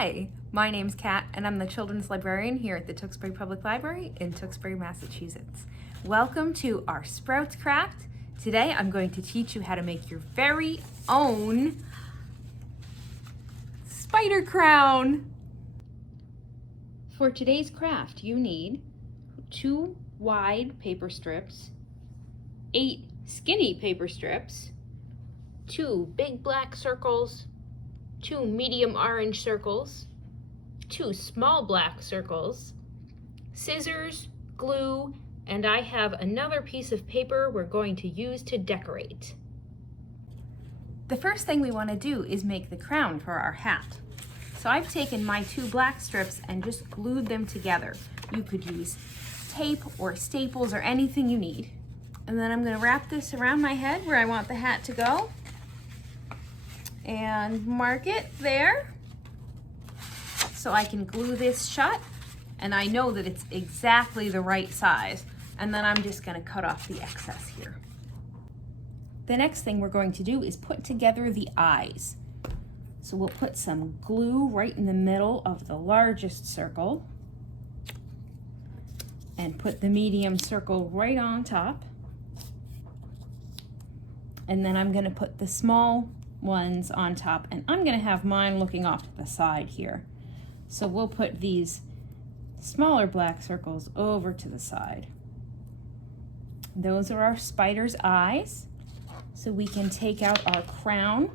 Hi, my name's Kat and I'm the children's librarian here at the Tewksbury Public Library in Tewksbury, Massachusetts. Welcome to our Sprouts Craft. Today I'm going to teach you how to make your very own spider crown. For today's craft, you need 2 wide paper strips, 8 skinny paper strips, 2 big black circles, 2 medium orange circles, 2 small black circles, scissors, glue, and I have another piece of paper we're going to use to decorate. The first thing we want to do is make the crown for our hat. So I've taken my 2 black strips and just glued them together. You could use tape or staples or anything you need. And then I'm going to wrap this around my head where I want the hat to go. And mark it there so I can glue this shut, and I know that it's exactly the right size, and then I'm just going to cut off the excess here. The next thing we're going to do is put together the eyes. So we'll put some glue right in the middle of the largest circle and put the medium circle right on top, and then I'm going to put the small ones on top, and I'm going to have mine looking off to the side here. So we'll put these smaller black circles over to the side. Those are our spider's eyes. So we can take out our crown,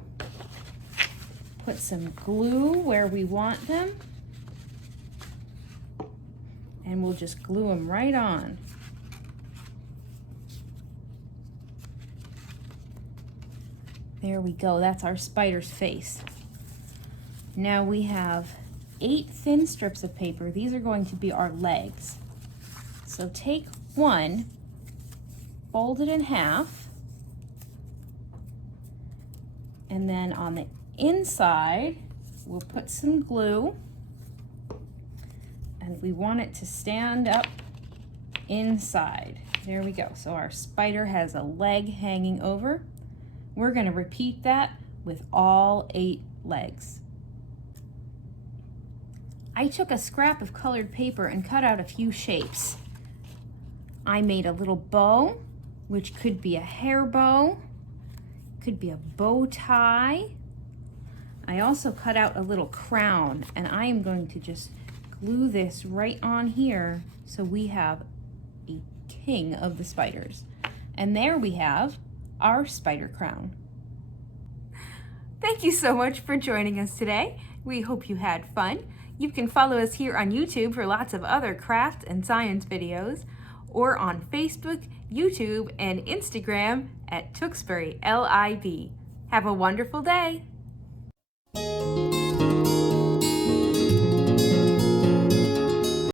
put some glue where we want them, and we'll just glue them right on. There we go, that's our spider's face. Now we have 8 thin strips of paper. These are going to be our legs. So take one, fold it in half, and then on the inside, we'll put some glue, and we want it to stand up inside. There we go, so our spider has a leg hanging over. We're going to repeat that with all 8 legs. I took a scrap of colored paper and cut out a few shapes. I made a little bow, which could be a hair bow, could be a bow tie. I also cut out a little crown, and I am going to just glue this right on here so we have a king of the spiders. And there we have our spider crown. Thank you so much for joining us today. We hope you had fun. You can follow us here on YouTube for lots of other craft and science videos, or on Facebook, YouTube, and Instagram at Tewksbury LIB. Have a wonderful day.